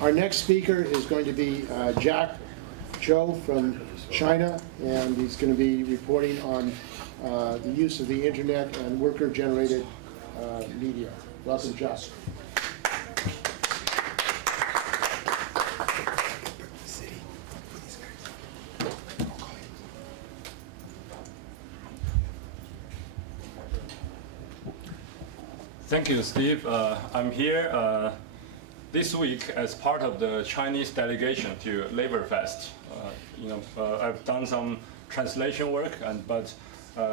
Our next speaker is going to be Jack Zhou from China, and he's going to be reporting on the use of the internet and worker-generated media. Welcome, Jack. Thank you, Steve. I'm here this week as part of the Chinese delegation to LaborFest. I've done some translation work, but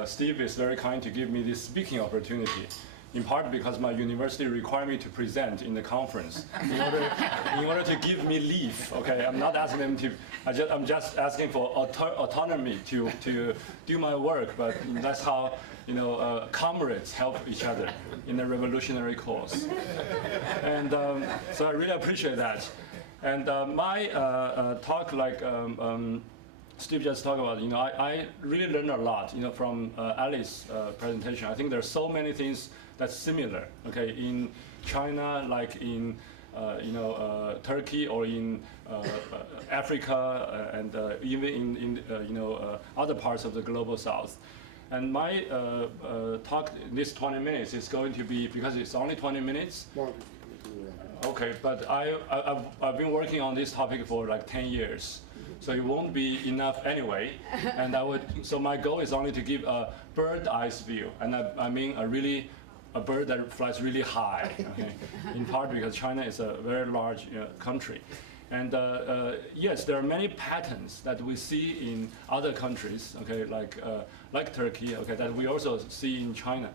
Steve is very kind to give me this speaking opportunity, in part because my university required me to present in the conference in order to give me leave. Okay, I'm not asking them to. I'm just asking for autonomy to do my work. But that's how comrades help each other in a revolutionary cause. And so I really appreciate that. And my talk, like Steve just talked about, I really learned a lot, from Alice's presentation. I think there are so many things that's similar, okay, in China, like in Turkey, or in Africa, and even in other parts of the global South. And my talk, this 20 minutes, is going to be, because it's only 20 minutes. Okay, but I've been working on this topic for like 10 years. So it won't be enough anyway. And so my goal is only to give a bird's eye view. And I mean a bird that flies really high, okay? In part because China is a very large country. And yes, there are many patterns that we see in other countries, okay, like Turkey, okay, that we also see in China.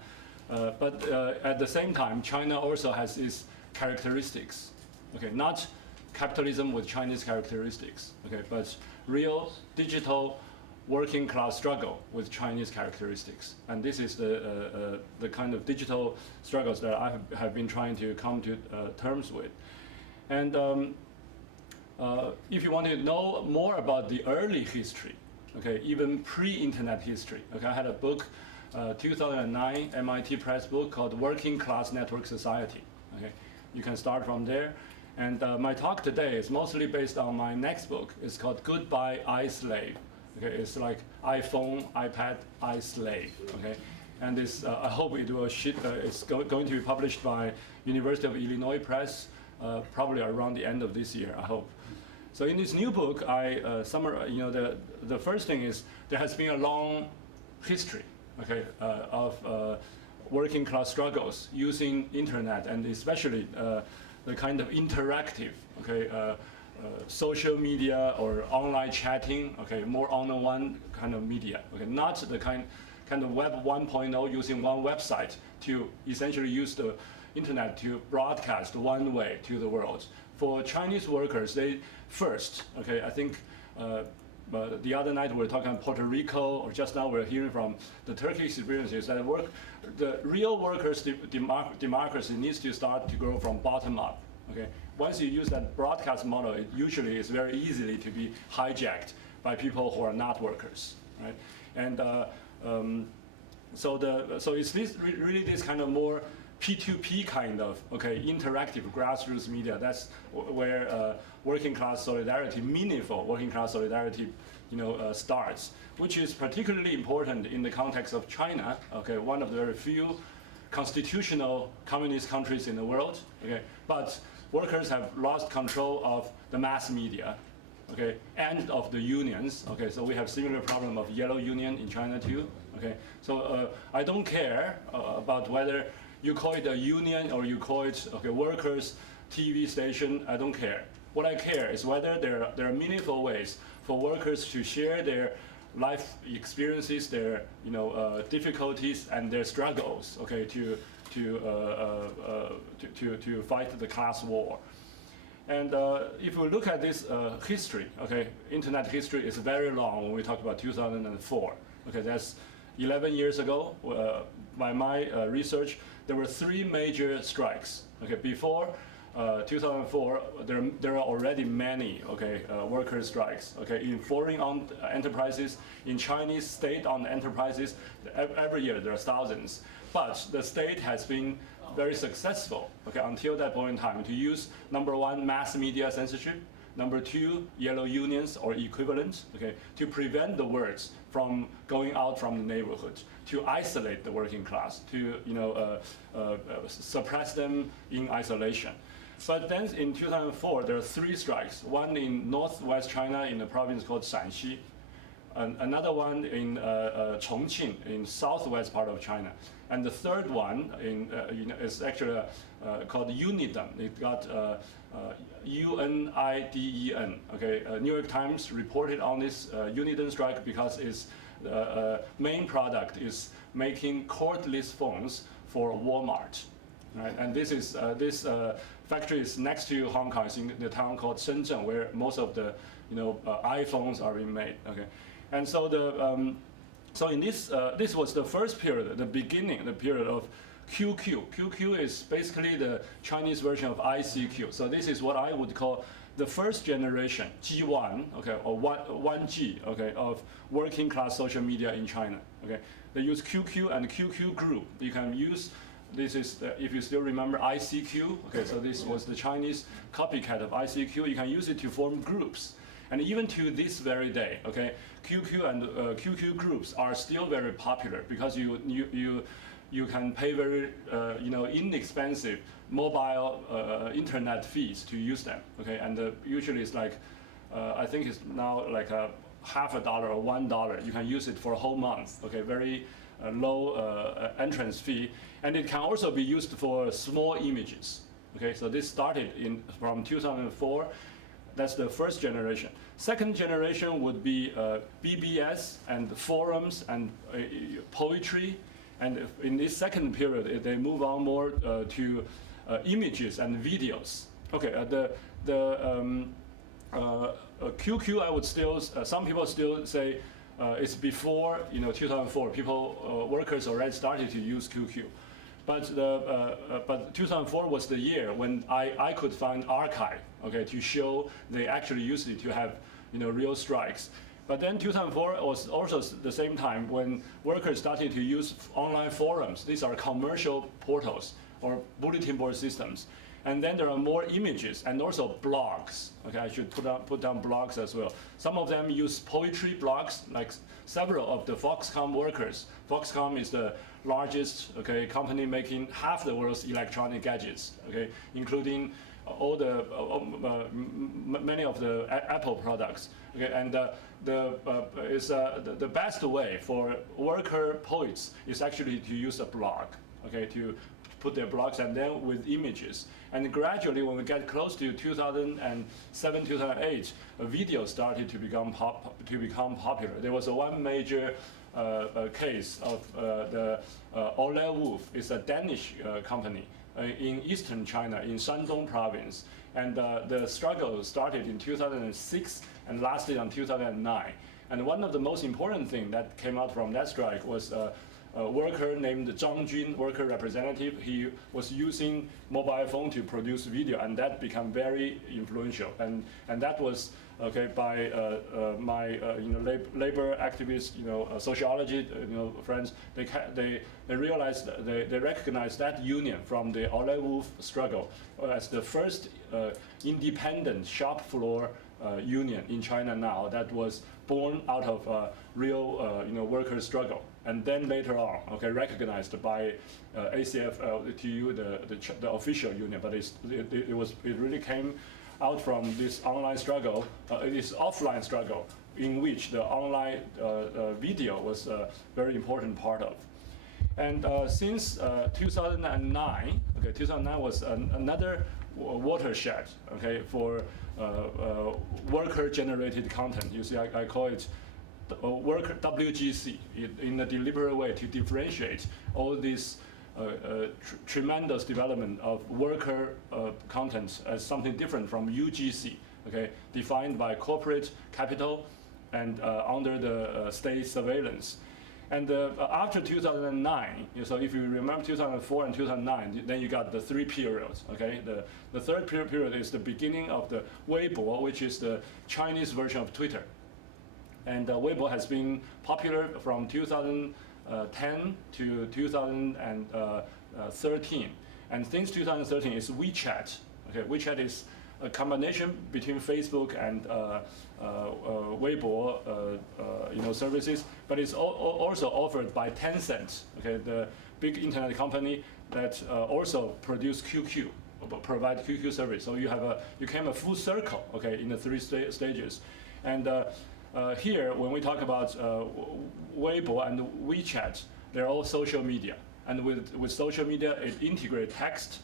But at the same time, China also has its characteristics, okay, not capitalism with Chinese characteristics, okay, but real digital working class struggle with Chinese characteristics. And this is the kind of digital struggles that I have been trying to come to terms with. And if you want to know more about the early history, okay, even pre-internet history, okay, I had a book, 2009 MIT Press book called Working Class Network Society. Okay, you can start from there. And my talk today is mostly based on my next book. It's called Goodbye iSlave. Okay, it's like iPhone, iPad, iSlave. Okay, and this I hope it will it's going to be published by University of Illinois Press, probably around the end of this year, I hope. So in this new book, I summarize. The first thing is there has been a long history, okay, of working class struggles using internet, and especially the kind of interactive, okay, social media or online chatting, okay, more on-one kind of media, okay, not the kind of Web 1.0 using one website to essentially use the internet to broadcast one way to the world. For Chinese workers, they first, okay, I think the other night we were talking about Puerto Rico, or just now we're hearing from the Turkish experiences that the real workers' democracy needs to start to grow from bottom up. Okay, once you use that broadcast model, it usually is very easily to be hijacked by people who are not workers, right? And so it's really this kind of more P2P kind of, okay, interactive grassroots media. That's where working class solidarity, meaningful working class solidarity, starts, which is particularly important in the context of China, okay, one of the very few constitutional communist countries in the world, okay, but workers have lost control of the mass media, okay, and of the unions, okay, so we have similar problem of yellow union in China too, okay, so I don't care about whether you call it a union or you call it, okay, workers' TV station, I don't care. What I care is whether there are meaningful ways for workers to share their life experiences, their difficulties and their struggles, okay, to fight the class war. And if we look at this history, okay, internet history is very long. When we talk about 2004, okay, that's 11 years ago. By my research, there were 3 major strikes. Okay, before 2004, there are already many, okay, worker strikes, okay, in foreign-owned enterprises, in Chinese state-owned enterprises. Every year there are thousands, but the state has been very successful, okay, until that point in time, to use number one, mass media censorship, number two, yellow unions or equivalents, okay, to prevent the words from going out from the neighborhood, to isolate the working class, to suppress them in isolation. But then in 2004, there are three strikes. One in northwest China in a province called Shanxi, another one in Chongqing in southwest part of China, and the third one is actually called Uniden. It got UNIDEN. Okay, New York Times reported on this Uniden strike because its main product is making cordless phones for Walmart. Right? And this is this factory is next to Hong Kong. It's in the town called Shenzhen, where most of the iPhones are being made. Okay, and so so in this this was the first period, the beginning, the period of QQ. QQ is basically the Chinese version of ICQ. So this is what I would call the first generation, G1, okay, or 1G, okay, of working class social media in China. Okay, they use QQ and QQ group. You can use. This is, if you still remember, ICQ. Okay, so this was the Chinese copycat of ICQ. You can use it to form groups. And even to this very day, okay, QQ and QQ groups are still very popular because you can pay very inexpensive mobile internet fees to use them. Okay, and usually it's like I think it's now like $0.50 or $1. You can use it for a whole month. Okay, very low entrance fee, and it can also be used for small images. Okay, so this started from 2004. That's the first generation. Second generation would be BBS and forums and poetry, and in this second period they move on more to images and videos. Okay, QQ, I would still some people still say. It's before 2004. Workers already started to use QQ, but 2004 was the year when I could find archive, okay, to show they actually used it to have real strikes. But then 2004 was also the same time when workers started to use online forums. These are commercial portals or bulletin board systems. And then there are more images and also blogs. Okay, I should put down blogs as well. Some of them use poetry blogs, like several of the Foxconn workers. Foxconn is the largest company making half the world's electronic gadgets, okay, including all the many of the Apple products. Okay, and the best way for worker poets is actually to use a blog. Okay, to put their blogs and then with images. And gradually, when we get close to 2007, 2008, a video started to become popular. There was one major case of the Ole Wolf. It's a Danish company in eastern China, in Shandong province. And the struggle started in 2006 and lasted until 2009. And one of the most important things that came out from that strike was a worker named Zhang Jun, worker representative. He was using mobile phone to produce video, and that became very influential. And that was by my labor activist, sociology friends. They realized they recognized that union from the Ole Wolf struggle as the first independent shop floor union in China now that was born out of real worker struggle. And then later on, recognized by ACFLTU, the official union, but it really came out from this online struggle, this offline struggle, in which the online video was a very important part of. And since 2009, 2009 was another watershed, for worker-generated content. You see, I call it worker WGC in a deliberate way to differentiate all this tremendous development of worker content as something different from UGC, defined by corporate capital and under the state surveillance. And after 2009, so if you remember 2004 and 2009, then you got the three periods. The third period is the beginning of the Weibo, which is the Chinese version of Twitter. And Weibo has been popular from 2010 to 2013. And since 2013 is WeChat. Okay, WeChat is a combination between Facebook and Weibo, services, but it's also offered by Tencent, okay, the big internet company that also produce QQ, provide QQ service. So you came a full circle, okay, in the three stages. And here, when we talk about Weibo and WeChat, they're all social media. And with social media, it integrates text,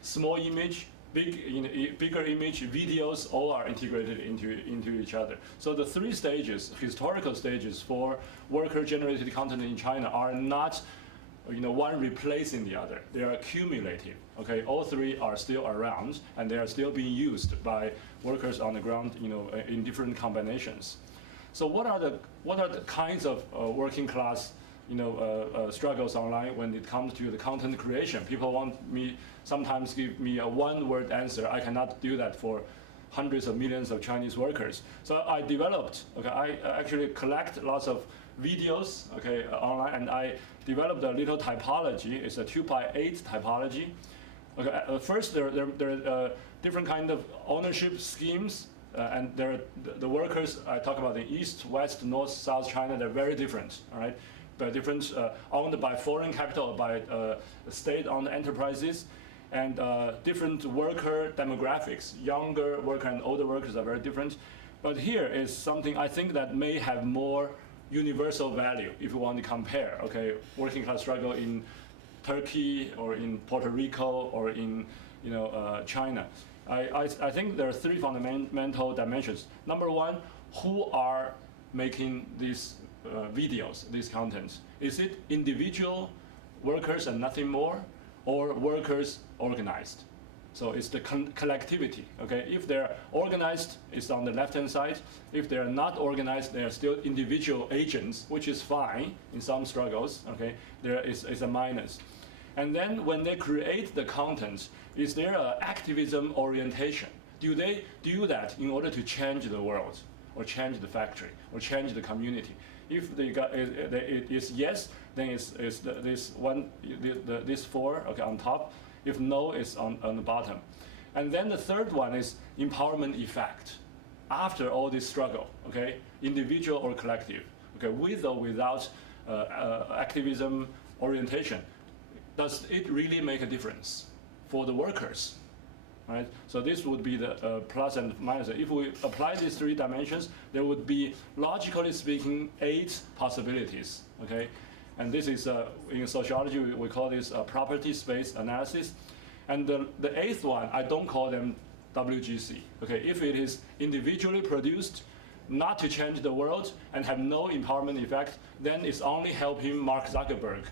small image, bigger image, videos, all are integrated into each other. So the three stages, historical stages for worker-generated content in China are not one replacing the other. They are cumulative. Okay, all three are still around, and they are still being used by workers on the ground, in different combinations. So what are the kinds of working class struggles online when it comes to the content creation? People sometimes give me a one-word answer. I cannot do that for hundreds of millions of Chinese workers. So I developed, I actually collect lots of videos, online, and I developed a little typology. It's a 2x8 typology. First, there are different kind of ownership schemes, and the workers I talk about in East, West, North, South China. They're very different, all right? But different, owned by foreign capital, by state-owned enterprises, and different worker demographics. Younger worker and older workers are very different. But here is something I think that may have more universal value if you want to compare, working class struggle in Turkey or in Puerto Rico or in China. I think there are three fundamental dimensions. Number one, who are making these videos, these contents? Is it individual workers and nothing more, or workers organized? So it's the collectivity, If they're organized, it's on the left-hand side. If they're not organized, they are still individual agents, which is fine in some struggles, There is a minus. And then when they create the content, is there an activism orientation? Do they do that in order to change the world, or change the factory, or change the community? If it is yes, then it's this four, on top. If no, it's on the bottom. And then the third one is empowerment effect. After all this struggle, individual or collective, with or without activism orientation, does it really make a difference for the workers? Right? So this would be the plus and minus. If we apply these three dimensions, there would be, logically speaking, 8 possibilities. And this is, in sociology, we call this property space analysis. And the 8th one, I don't call them WGC. If it is individually produced, not to change the world, and have no empowerment effect, then it's only helping Mark Zuckerberg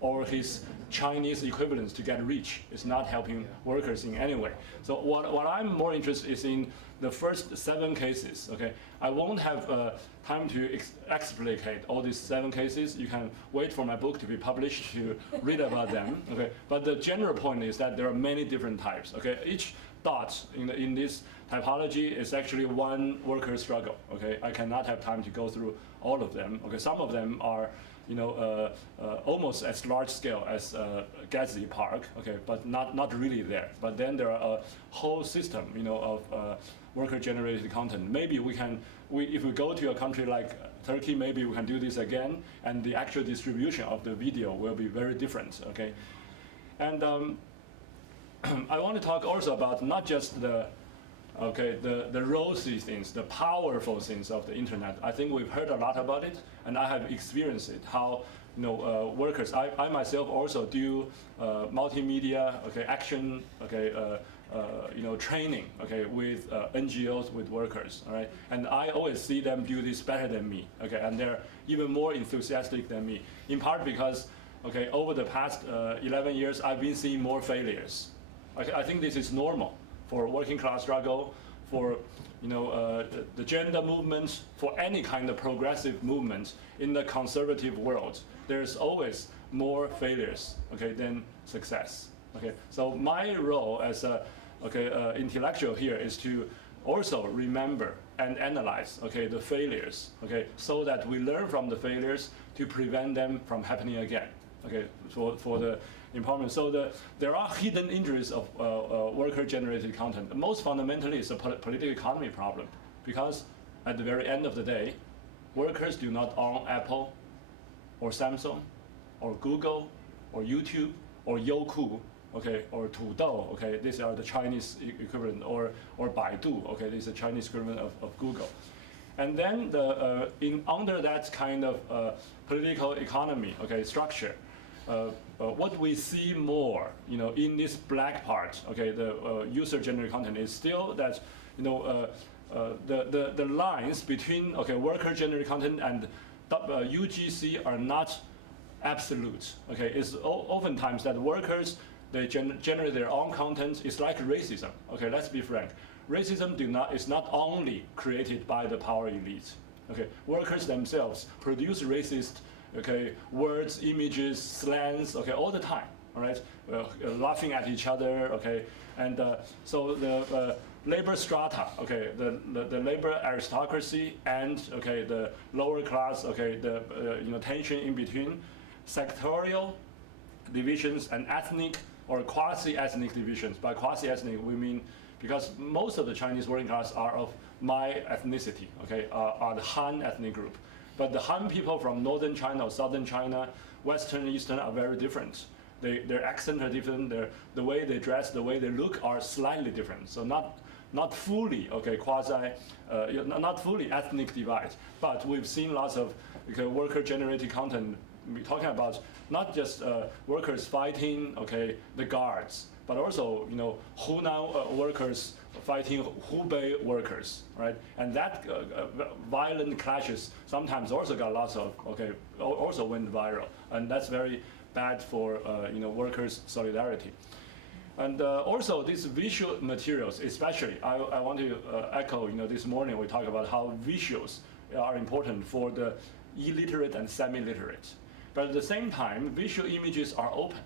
or his Chinese equivalents to get rich. It's not helping workers in any way. So what I'm more interested is in the first 7 cases. I won't have time to explicate all these 7 cases. You can wait for my book to be published to read about them. But the general point is that there are many different types. Each dot in this typology is actually one worker struggle. I cannot have time to go through all of them. Some of them are almost as large scale as Gezi Park, but not really there. But then there are a whole system, of worker-generated content. Maybe if we go to a country like Turkey, maybe we can do this again, and the actual distribution of the video will be very different. And I want to talk also about not just the rosy things, the powerful things of the internet. I think we've heard a lot about it, and I have experienced it, how workers, I myself also do multimedia, action, training, with NGOs, with workers, all right? And I always see them do this better than me, and they're even more enthusiastic than me, in part because, over the past 11 years, I've been seeing more failures. I think this is normal for working class struggle, for the gender movement, for any kind of progressive movement in the conservative world. There's always more failures, than success. So my role as a intellectual here is to also remember and analyze the failures, so that we learn from the failures to prevent them from happening again. okay, for the empowerment. So there are hidden injuries of worker-generated content. Most fundamentally, it's a political economy problem, because at the very end of the day, workers do not own Apple, or Samsung, or Google, or YouTube, or Youku, okay, or Tudou, okay, these are the Chinese equivalent, or Baidu, okay, this is the Chinese equivalent of Google. And then under that kind of political economy, okay, structure, what we see more, in this black part, okay, the user-generated content is still that, the lines between, okay, worker-generated content and UGC are not absolute, okay. It's oftentimes that workers, they generate their own content. It's like racism, okay, let's be frank. Racism is not only created by the power elite, okay. Workers themselves produce racist, okay, words, images, slangs, okay, all the time, all right, laughing at each other, okay, and so the labor strata, okay, the labor aristocracy and, okay, the lower class, okay, the tension in between, sectorial divisions and ethnic or quasi-ethnic divisions. By quasi-ethnic, we mean because most of the Chinese working class are of my ethnicity, okay, are the Han ethnic group. But the Han people from northern China or southern China, western, eastern are very different. Their accent are different, the way they dress, the way they look are slightly different. So not fully, okay, not fully ethnic divide, but we've seen lots of, okay, worker-generated content. We're talking about not just workers fighting, okay, the guards, but also, Hunan workers fighting Hubei workers, right? And that violent clashes sometimes also got lots of, okay, also went viral, and that's very bad for, workers' solidarity. And also these visual materials, especially, I want to echo, this morning we talked about how visuals are important for the illiterate and semi-literate. But at the same time, visual images are open.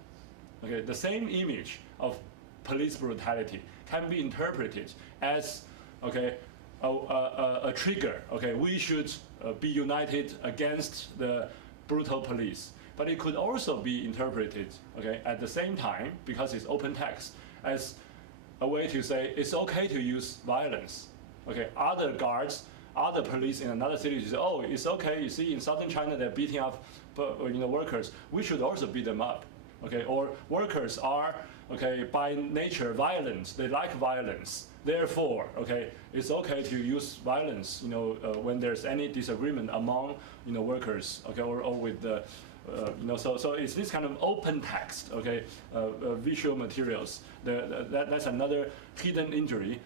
Okay, the same image of police brutality can be interpreted as, okay, a trigger. Okay, we should be united against the brutal police. But it could also be interpreted, okay, at the same time, because it's open text, as a way to say it's okay to use violence. Okay, other guards, other police in another city say, oh, it's okay. You see, in southern China they're beating up, workers. We should also beat them up. Okay, or workers are, okay, by nature violent. They like violence. Therefore, okay, it's okay to use violence. When there's any disagreement among, workers. Okay, or with the. So it's this kind of open text, okay, visual materials. That's another hidden injury.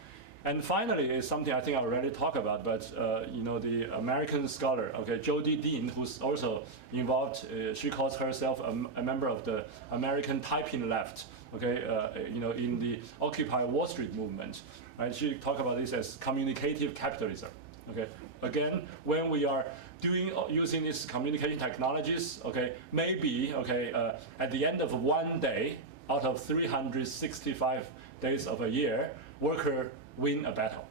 And finally, is something I think I already talked about, but the American scholar, okay, Jodie Dean, who's also involved. She calls herself a member of the American typing left, okay, in the Occupy Wall Street movement. Right? She talked about this as communicative capitalism. Okay, again, when we are using these communication technologies, okay, maybe, okay, at the end of one day out of 365 days of a year, worker win a battle.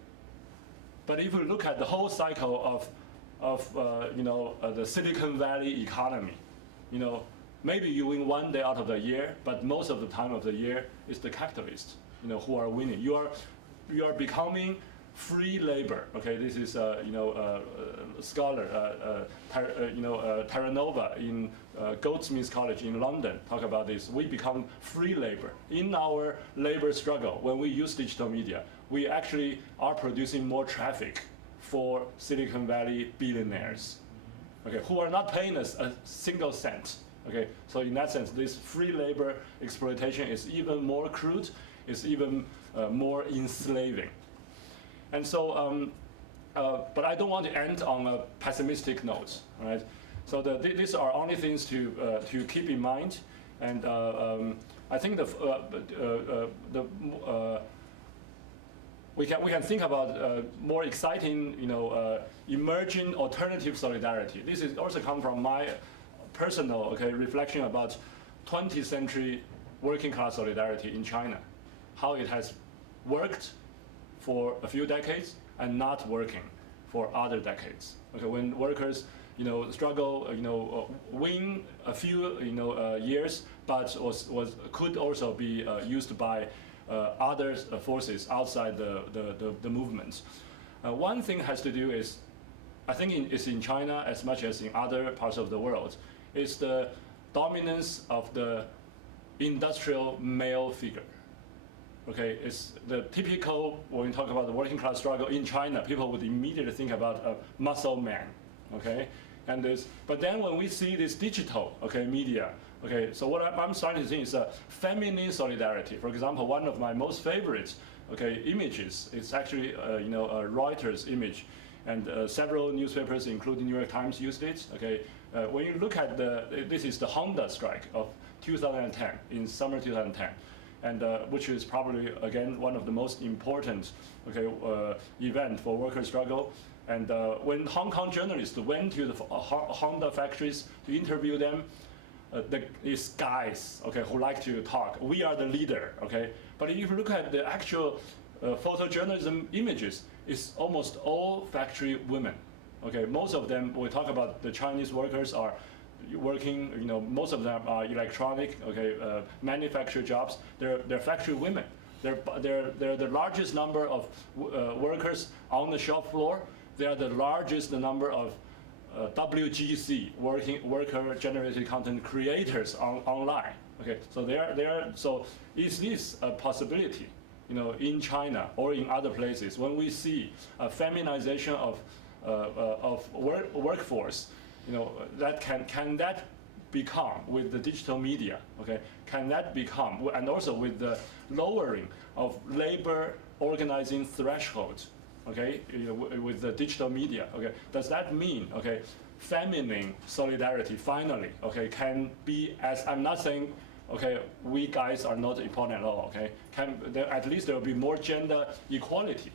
But if we look at the whole cycle of the Silicon Valley economy, maybe you win one day out of the year, but most of the time of the year is the capitalists, who are winning. You are becoming free labor. Okay, this is scholar Terranova in Goldsmiths College in London talk about this. We become free labor in our labor struggle. When we use digital media, we actually are producing more traffic for Silicon Valley billionaires, okay, who are not paying us a single cent. Okay, so in that sense, this free labor exploitation is even more crude, is even more enslaving. And so, but I don't want to end on a pessimistic note, right? So these are only things to keep in mind, and I think we can think about more exciting, emerging alternative solidarity. This is also come from my personal, reflection about 20th century working class solidarity in China, how it has worked for a few decades and not working for other decades. Okay, when workers struggle, win a few, years, but could also be used by other forces outside the movement. One thing has to do is, I think it's in China as much as in other parts of the world, is the dominance of the industrial male figure. Okay, it's the typical, when we talk about the working class struggle in China, people would immediately think about a muscle man, okay? But then when we see this digital, media, so what I'm starting to think is a feminine solidarity. For example, one of my most favorite, images is actually, a Reuters image, and several newspapers, including New York Times, used it. When you look at this is the Honda strike of 2010, in summer 2010. And which is probably, again, one of the most important event for worker struggle. And when Hong Kong journalists went to the Honda factories to interview them, these guys, who like to talk, we are the leader, But if you look at the actual photojournalism images, it's almost all factory women, Most of them, we talk about the Chinese workers are working, most of them are electronic, manufacturer jobs. They're factory women. They're the largest number of workers on the shop floor. They are the largest number of WGC worker-generated content creators online. So is this a possibility, in China or in other places when we see a feminization of workforce? That can that become with the digital media? Can that become, and also with the lowering of labor organizing thresholds? With the digital media. Does that mean feminine solidarity finally can be, as I'm not saying we guys are not important at all. At least there will be more gender equality.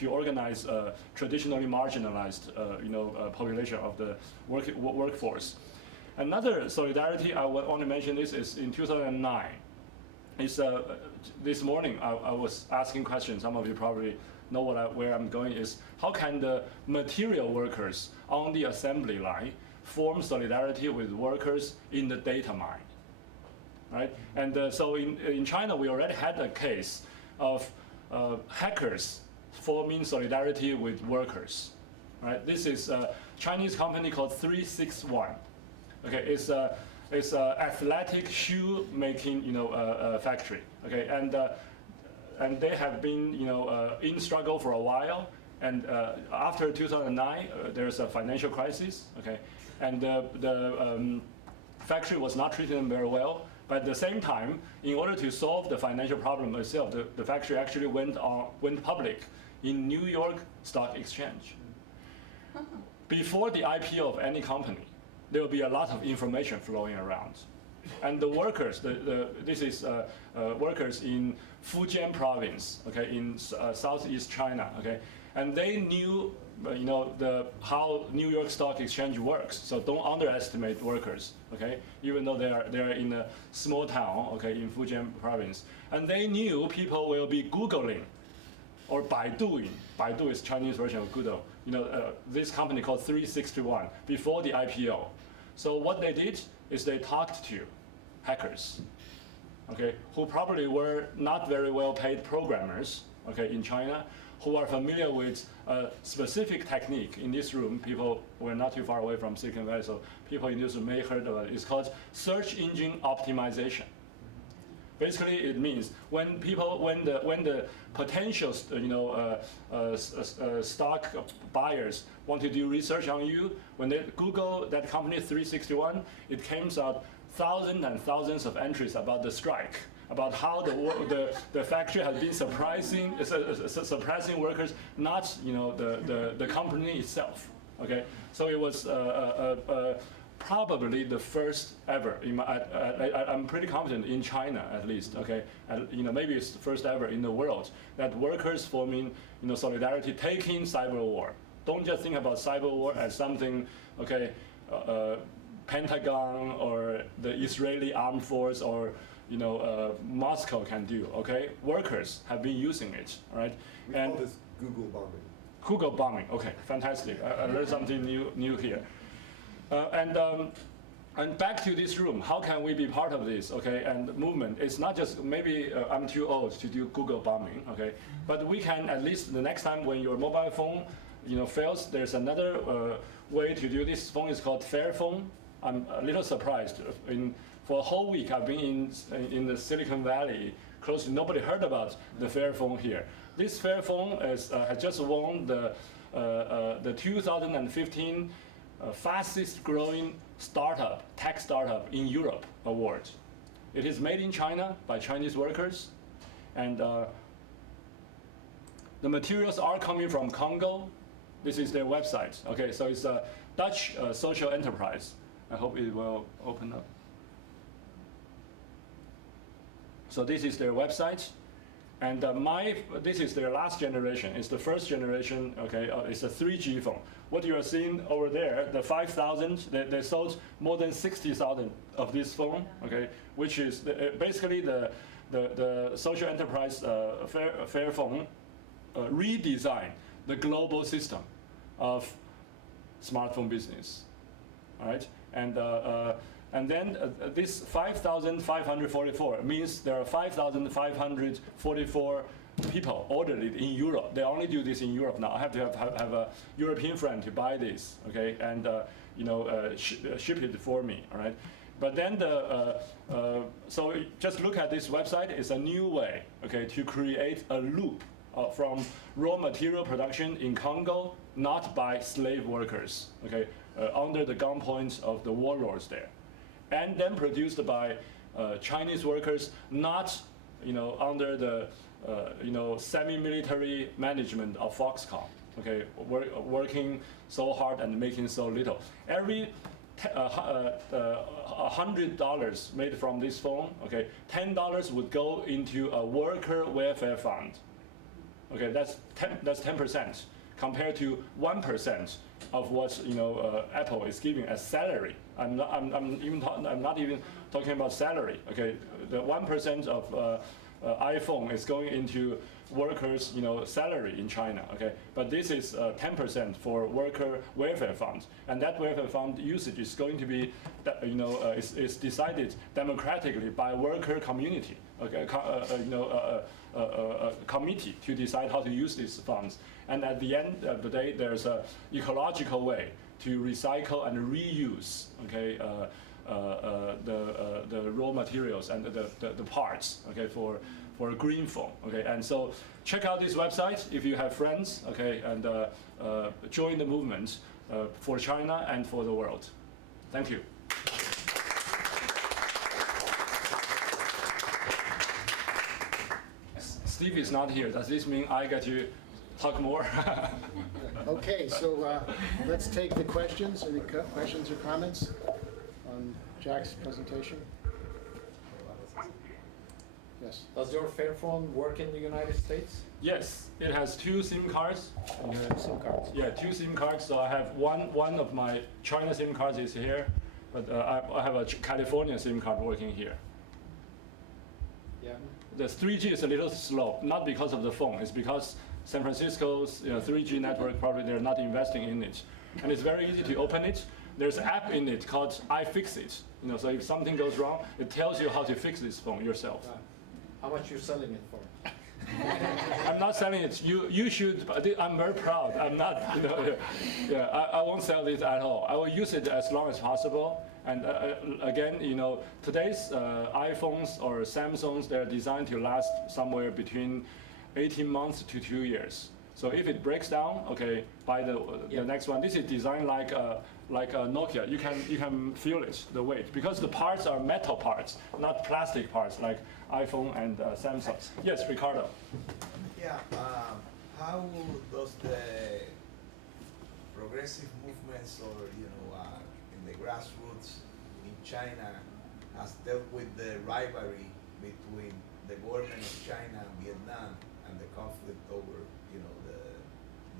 To organize traditionally marginalized population of the workforce. Another solidarity I want to mention is in 2009. This morning I was asking questions. Some of you probably know where I'm going. Is how can the material workers on the assembly line form solidarity with workers in the data mine? Right? And so in China, we already had a case of hackers forming solidarity with workers. Right? This is a Chinese company called 361. It's a athletic shoe making factory. And they have been in struggle for a while. And after 2009, there's a financial crisis. And the factory was not treating them very well. But at the same time, in order to solve the financial problem itself, the factory actually went public in New York Stock Exchange. Before the IPO of any company, there will be a lot of information flowing around. And the workers, this is workers in Fujian province, in southeast China, and they knew how New York Stock Exchange works. So don't underestimate workers, even though they are in a small town, in Fujian province. And they knew people will be Googling or Baiduing. Baidu is Chinese version of Google. This company called 361 before the IPO. So what they did is they talked to hackers, who probably were not very well paid programmers, in China, who are familiar with a specific technique. In this room, people were not too far away from Silicon Valley, so people in this room may have heard of it. It's called search engine optimization. Basically, it means when the potential stock buyers want to do research on you, when they Google that company 361, it comes out thousands and thousands of entries about the strike, about how the factory has been suppressing workers, not the company itself. So it was probably the first ever. I'm pretty confident in China, at least. Maybe it's the first ever in the world that workers forming solidarity, taking cyber war. Don't just think about cyber war as something Pentagon or the Israeli armed force or Moscow can do. Workers have been using it, right? We call this Google bombing. Google bombing. Okay, fantastic. I learned something new here. And back to this room, how can we be part of this, okay? And movement, it's not just maybe I'm too old to do Google bombing, okay? But we can at least the next time when your mobile phone, fails, there's another way to do this. Phone is called Fairphone. I'm a little surprised. For a whole week, I've been in the Silicon Valley. Close to nobody heard about the Fairphone here. This Fairphone has just won the 2015 fastest growing tech startup in Europe award. It is made in China by Chinese workers, and the materials are coming from Congo. This is their website. Okay, so it's a Dutch social enterprise. I hope it will open up. So this is their website. And this is their last generation. It's the first generation, okay, it's a 3G phone. What you are seeing over there, the 5,000, they sold more than 60,000 of this phone, okay, which is basically the social enterprise Fairphone redesigned the global system of smartphone business, all right? And then this 5,544 means there are 5,544 people ordered it in Europe. They only do this in Europe now. I have to have a European friend to buy this, okay, and ship it for me, all right? But then so just look at this website. It's a new way, okay, to create a loop from raw material production in Congo, not by slave workers, okay, under the gunpoint of the warlords there, and then produced by Chinese workers, not under the semi-military management of Foxconn, okay, working so hard and making so little. Every $100 made from this phone, okay, $10 would go into a worker welfare fund. Okay, that's 10% compared to 1% of what Apple is giving as salary. I'm not even talking about salary. Okay, the 1% of iPhone is going into workers' salary in China. Okay, but this is 10% for worker welfare funds, and that welfare fund usage is going to be is decided democratically by worker community. Okay, a committee to decide how to use these funds, and at the end of the day, there's a ecological way to recycle and reuse. Okay. The raw materials and the parts, okay, for a green phone, okay, and so check out this website if you have friends, okay, and join the movement for China and for the world. Thank you. Steve is not here. Does this mean I get to talk more? Okay, so let's take the questions. Any questions or comments on Jack's presentation? Yes. Does your Fairphone work in the United States? Yes, it has 2 SIM cards. SIM cards. Yeah, 2 SIM cards. So I have one of my China SIM cards is here, but I have a California SIM card working here. Yeah. The 3G is a little slow, not because of the phone. It's because San Francisco's 3G network, probably they're not investing in it. And it's very easy to open it. There's an app in it called iFixit. So if something goes wrong, it tells you how to fix this phone yourself. How much you selling it for? I'm not selling it. You should. I'm very proud. I'm not. Yeah. I won't sell this at all. I will use it as long as possible. And again, today's iPhones or Samsungs, they're designed to last somewhere between 18 months to 2 years. So if it breaks down, okay, by the next one, this is designed like a Nokia. You can feel it, the weight, because the parts are metal parts, not plastic parts like iPhone and Samsung. Yes, Ricardo. Yeah, how does the progressive movements or in the grassroots in China has dealt with the rivalry between the government of China and Vietnam and the conflict over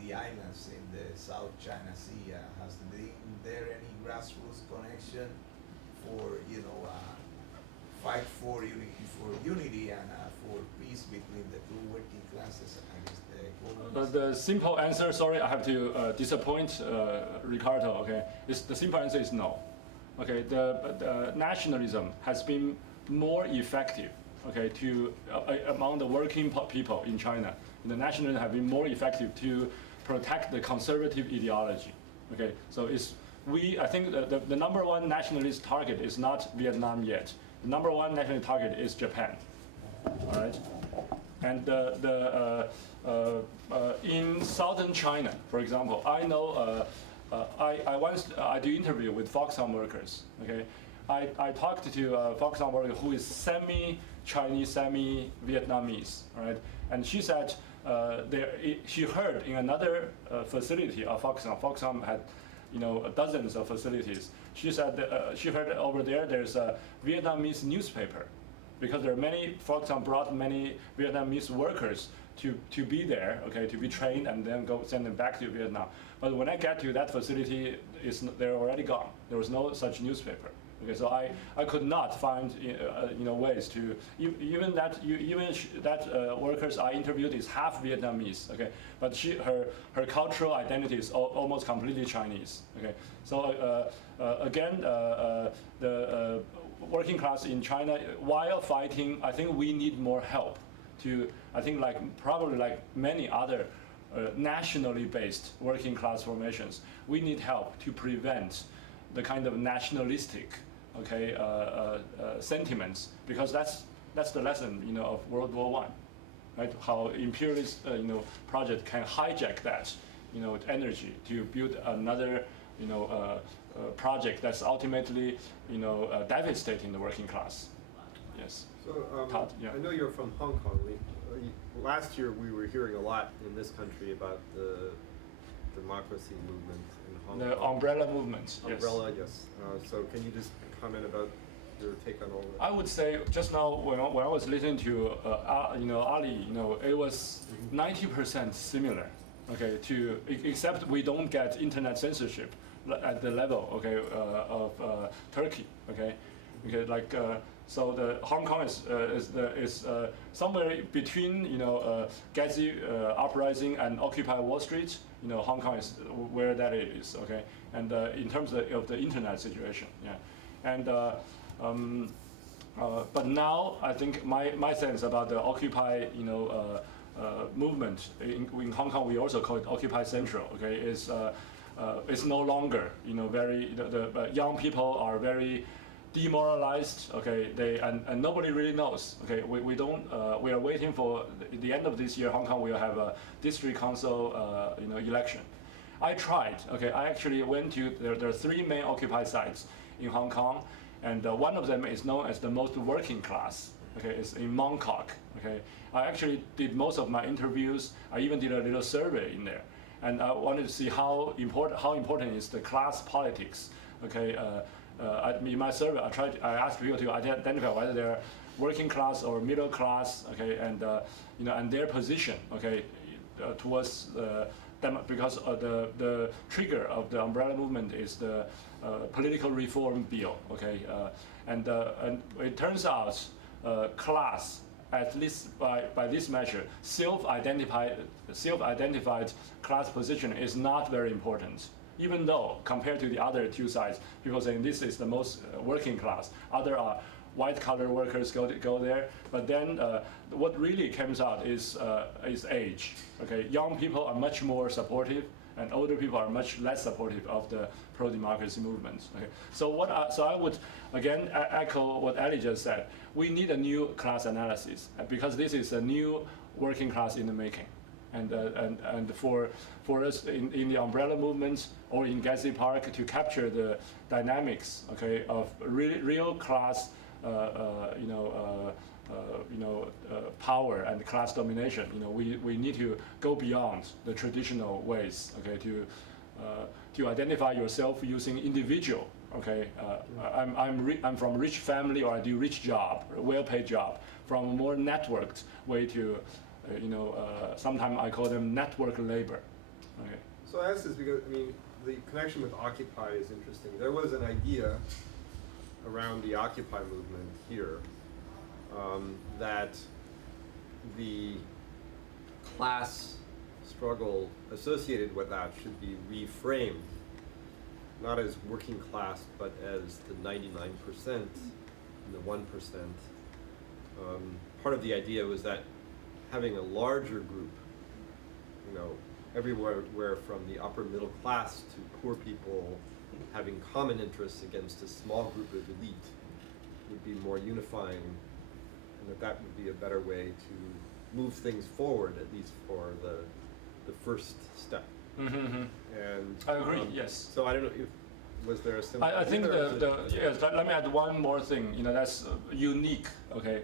the islands in the South China Sea? Has there any grassroots connection for fight for unity and for peace between the 2 working classes against the government? The simple answer, sorry, I have to disappoint Ricardo. Okay, the simple answer is no. Okay, the nationalism has been more effective. Okay, to among the working people in China, the nationalism have been more effective to protect the conservative ideology. Okay, so I think the number one nationalist target is not Vietnam yet. The number one nationalist target is Japan. All right, and in southern China, for example, I know I do interview with Foxconn workers. Okay, I talked to a Foxconn worker who is semi-Chinese, semi-Vietnamese. All right, and she said she heard in another facility of Foxconn had dozens of facilities. She said she heard over there's a Vietnamese newspaper, because there are many, Foxconn brought many Vietnamese workers to be there, okay, to be trained and then send them back to Vietnam. But when I get to that facility, they're already gone. There was no such newspaper. Okay, so I could not find ways to even that workers I interviewed is half Vietnamese. Okay, but her cultural identity is almost completely Chinese. Okay, so again the working class in China, while fighting, I think we need more help. I think probably like many other nationally based working class formations, we need help to prevent the kind of nationalistic sentiments, because that's the lesson of World War I, right? How imperialist project can hijack that energy to build another project that's ultimately devastating the working class. Yes. So Todd, yeah. I know you're from Hong Kong. Last year we were hearing a lot in this country about the democracy movement in Hong Kong. The umbrella movement. Umbrella, yes. So can you just comment about your take on all that? I would say just now when I was listening to Ali, it was 90% similar. Okay, except we don't get internet censorship at the level of Turkey. Okay, so the Hong Kong is somewhere between Gezi uprising and Occupy Wall Street. Hong Kong is where that is. Okay, and in terms of the internet situation, yeah, and but now I think my sense about the Occupy movement in Hong Kong, we also call it Occupy Central. Okay, is no longer the young people are very demoralized. Okay, and nobody really knows. Okay, we don't. We are waiting for the end of this year. Hong Kong will have a district council election. I tried. Okay, I actually went to there are three main Occupy sites in Hong Kong, and one of them is known as the most working class. Okay, it's in Mong Kok. Okay, I actually did most of my interviews. I even did a little survey in there, and I wanted to see how important is the class politics. Okay. In my survey, I asked people to identify whether they're working class or middle class, okay, and and their position, okay, towards them, because the trigger of the umbrella movement is the political reform bill, okay, and it turns out class, at least by this measure, self-identified class position is not very important. Even though, compared to the other two sides, people saying this is the most working class, other are white-collar workers go there. But then what really comes out is age. Okay, young people are much more supportive, and older people are much less supportive of the pro-democracy movement. Okay, so I would again echo what Ali just said. We need a new class analysis, because this is a new working class in the making. And for us in the umbrella movement or in Gezi Park to capture the dynamics, okay, of real class, power and class domination. We need to go beyond the traditional ways, okay, to identify yourself using individual. Okay, I'm from rich family, or I do rich job, well-paid job, from a more networked way to. Sometimes I call them network labor. Okay. So I ask this because, the connection with Occupy is interesting. There was an idea around the Occupy movement here that the class struggle associated with that should be reframed, not as working class, but as the 99% and the 1%. Part of the idea was that having a larger group, you know, everywhere from the upper middle class to poor people having common interests against a small group of elite would be more unifying, and that would be a better way to move things forward, at least for the first step. Mm-hmm. And I agree. Yes. So I don't know if was there a similar. I think yes. Let me add one more thing. You know, that's unique. Okay,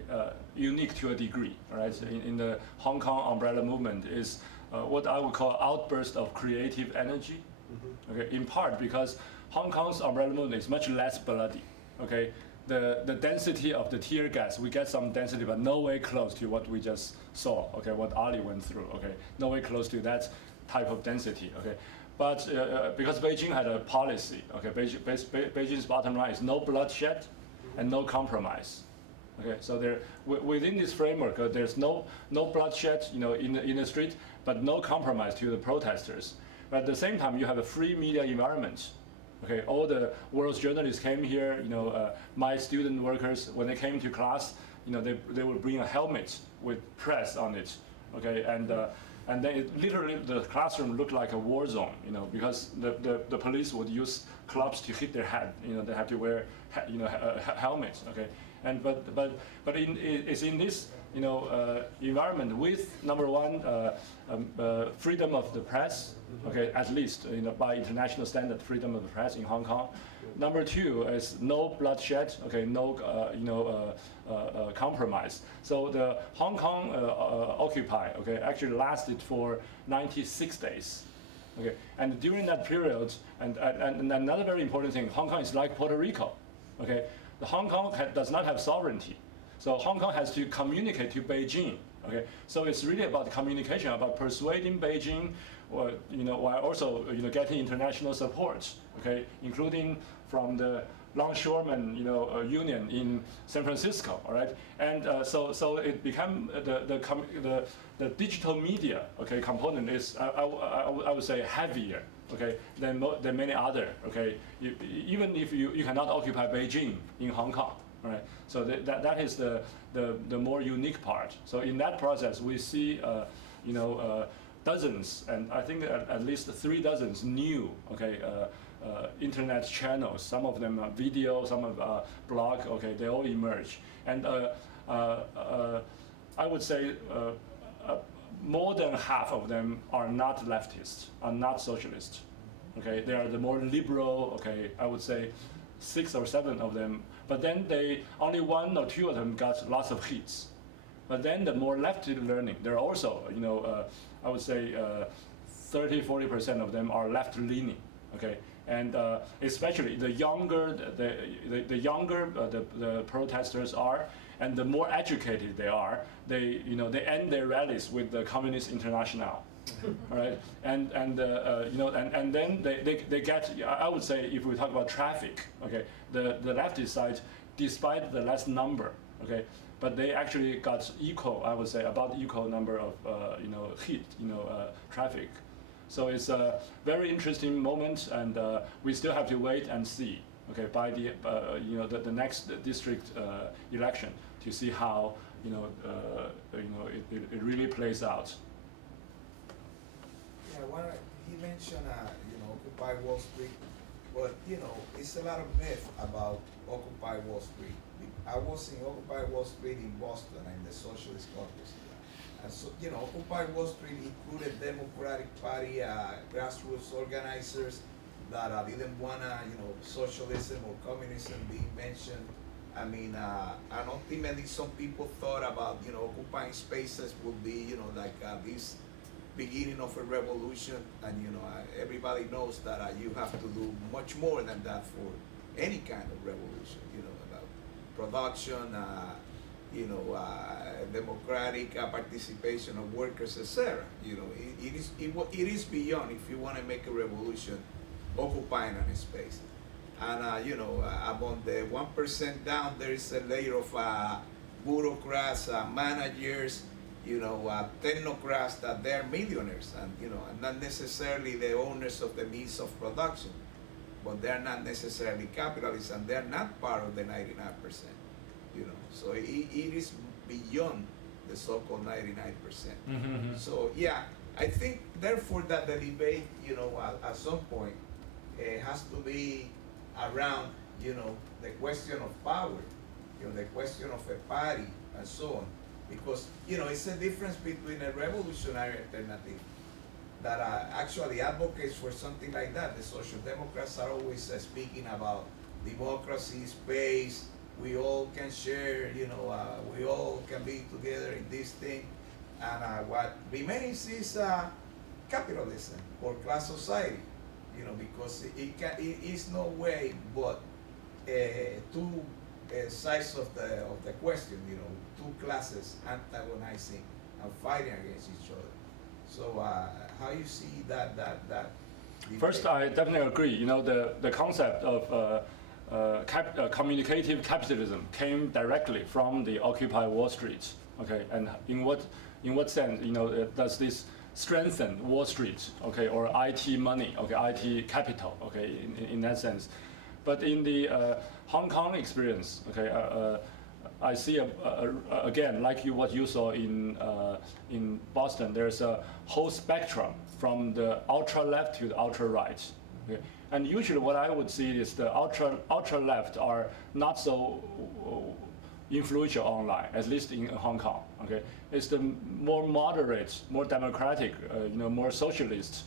unique to a degree. Right. In the Hong Kong umbrella movement is what I would call outburst of creative energy. Mm-hmm. Okay, in part because Hong Kong's umbrella movement is much less bloody. Okay, the density of the tear gas, we get some density, but no way close to what we just saw. Okay, what Ali went through. Okay, no way close to that type of density. Okay. But because Beijing had a policy, okay, Beijing's bottom line is no bloodshed and no compromise. Okay, so there within this framework, there's no bloodshed, you know, in the street, but no compromise to the protesters. But at the same time, you have a free media environment. Okay, all the world's journalists came here. You know, my student workers, when they came to class, you know, they would bring a helmet with press on it. Okay, and then it literally, the classroom looked like a war zone, you know, because the police would use clubs to hit their head. You know, they have to wear, helmets. Okay, and but it's in this, you know, environment with number one, freedom of the press. Okay, at least, you know, by international standard, freedom of the press in Hong Kong. Number two is no bloodshed. Okay, no compromise. So the Hong Kong Occupy, okay, actually lasted for 96 days. Okay, and during that period, and another very important thing, Hong Kong is like Puerto Rico. Okay, the Hong Kong does not have sovereignty, so Hong Kong has to communicate to Beijing. Okay, so it's really about communication, about persuading Beijing, or, you know, while also, you know, getting international support. Okay, including from the longshoremen, you know, union in San Francisco. All right, and so it became the digital media. Okay, component is I would say heavier. Okay, than many other. Okay, even if you cannot occupy Beijing in Hong Kong. All right, so that is the more unique part. So in that process, we see you know, dozens, and I think at least 3 dozens new, okay, internet channels. Some of them are video, some of blog. Okay, they all emerge, and I would say more than half of them are not leftists, are not socialist. Okay, they are the more liberal. Okay, I would say 6 or 7 of them. But then only 1 or 2 of them got lots of hits. But then the more lefty learning, there are also, you know, I would say 30–40% of them are left-leaning. Okay, and especially the younger the protesters are, and the more educated they are, they end their rallies with the Communist International. All right, and you know, and then they get, I would say, if we talk about traffic, okay, the leftist side, despite the less number, okay, but they actually got equal, I would say, about equal number of you know, hit, you know, traffic. So it's a very interesting moment, and we still have to wait and see, okay, by the you know, the next district election to see how, you know, it really plays out. Yeah, he mentioned, you know, Occupy Wall Street, but, you know, it's a lot of myth about Occupy Wall Street. I was in Occupy Wall Street in Boston in the Socialist Caucus. And so, you know, Occupy Wall Street included Democratic Party grassroots organizers that didn't want to, you know, socialism or communism being mentioned. I mean, and ultimately some people thought about, you know, occupying spaces would be, you know, like this beginning of a revolution, and, you know, everybody knows that you have to do much more than that for any kind of revolution, you know, about production, you know, democratic participation of workers, etc. You know, it is beyond, if you want to make a revolution, occupying a space. And, you know, among the 1% down, there is a layer of bureaucrats, managers, technocrats that they're millionaires and, and not necessarily the owners of the means of production, but they're not necessarily capitalists and they're not part of the 99%, So it is beyond the so-called 99%. So yeah, I think therefore that the debate, at some point has to be around, the question of power, the question of a party and so on. Because, it's a difference between a revolutionary alternative that actually advocates for something like that. The Social Democrats are always speaking about democracy, space, we all can share, we all can be together in this thing. And what remains is capitalism or class society, because it is no way but two sides of the question, two classes antagonizing and fighting against each other. So how you see that debate? First, I definitely agree. The concept of communicative capitalism came directly from the Occupy Wall Street. Okay, and in what sense, does this strengthen Wall Street? Okay, or IT money? Okay, IT capital? Okay, in that sense. But in the Hong Kong experience, okay, I see again, like what you saw in Boston. There's a whole spectrum from the ultra left to the ultra right. Okay? And usually, what I would see is the ultra left are not so influential online, at least in Hong Kong. Okay, it's the more moderate, more democratic, more socialist.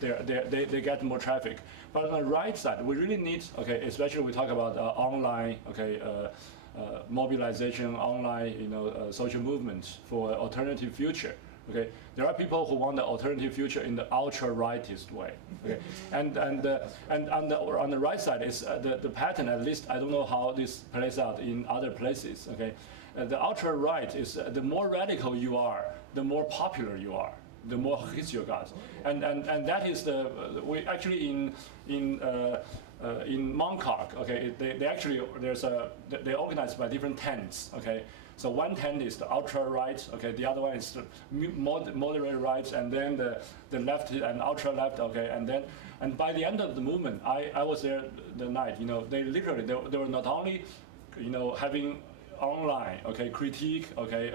They get more traffic. But on the right side, we really need, okay, especially we talk about online, okay, mobilization, online, social movements for alternative future. Okay, there are people who want the alternative future in the ultra-rightist way. Okay, and on the right side is the pattern. At least I don't know how this plays out in other places. Okay, the ultra-right is the more radical you are, the more popular you are, the more hits you got, and that is we actually in Mong Kok. Okay, they actually they organized by different tents. Okay. So one tent is the ultra right, okay. The other one is the moderate right, and then the left and ultra left, okay. And by the end of the movement, I was there the night. They literally they were not only, having online, okay, critique, okay,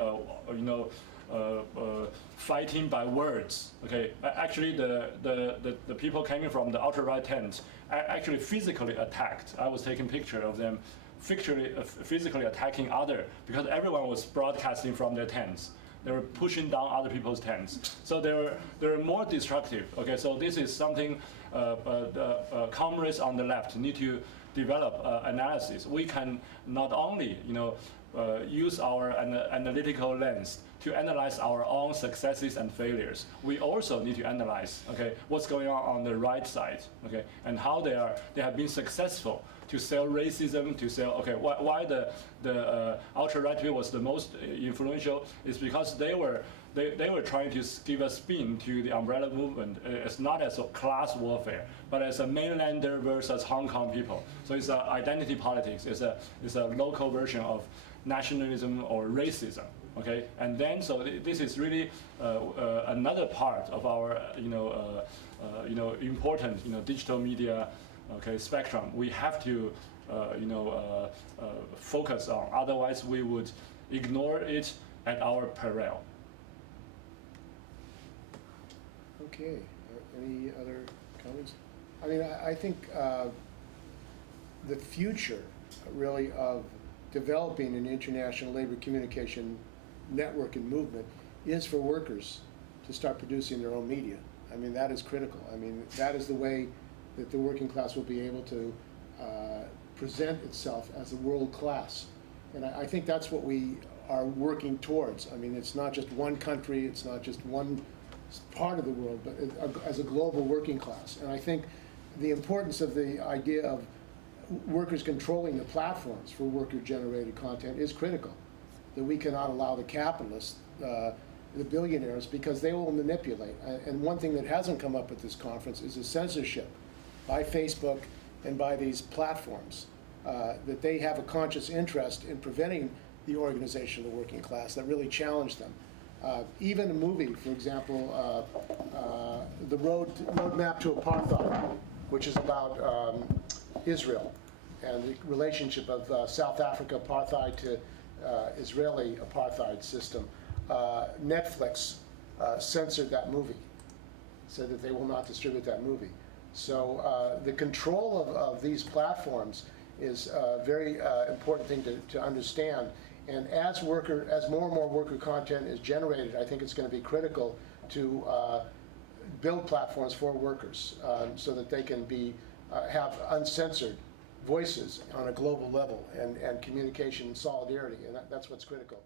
fighting by words, okay. Actually, the people coming from the ultra right tent actually physically attacked. I was taking picture of them. Physically attacking other, because everyone was broadcasting from their tents. They were pushing down other people's tents. So they were more destructive. Okay, so this is something comrades on the left need to develop analysis. We can not only use our analytical lens to analyze our own successes and failures. We also need to analyze, okay, what's going on the right side, okay, and how they have been successful to sell racism, to sell, okay, why the ultra-right view was the most influential is because they were trying to give a spin to the umbrella movement. It's not as a class warfare, but as a mainlander versus Hong Kong people. So it's identity politics. It's a local version of nationalism or racism. Okay, and then so this is really another part of our important digital media, okay, spectrum. We have to focus on. Otherwise, we would ignore it at our peril. Okay. Any other comments? I mean, I think the future really of developing an international labor communication network and movement is for workers to start producing their own media. I mean, that is critical. I mean, that is the way that the working class will be able to present itself as a world class. And I think that's what we are working towards. I mean, it's not just one country, it's not just one part of the world, but as a global working class. And I think the importance of the idea of workers controlling the platforms for worker-generated content is critical. That we cannot allow the capitalists, the billionaires, because they will manipulate. And one thing that hasn't come up at this conference is the censorship by Facebook and by these platforms, that they have a conscious interest in preventing the organization of the working class, that really challenged them. Even a movie, for example, The Roadmap to Apartheid, which is about Israel and the relationship of South Africa apartheid to Israeli apartheid system. Netflix censored that movie, said that they will not distribute that movie. So the control of these platforms is a very important thing to understand. And as more and more worker content is generated, I think it's going to be critical to build platforms for workers so that they can have uncensored voices on a global level and communication and solidarity, and that's what's critical.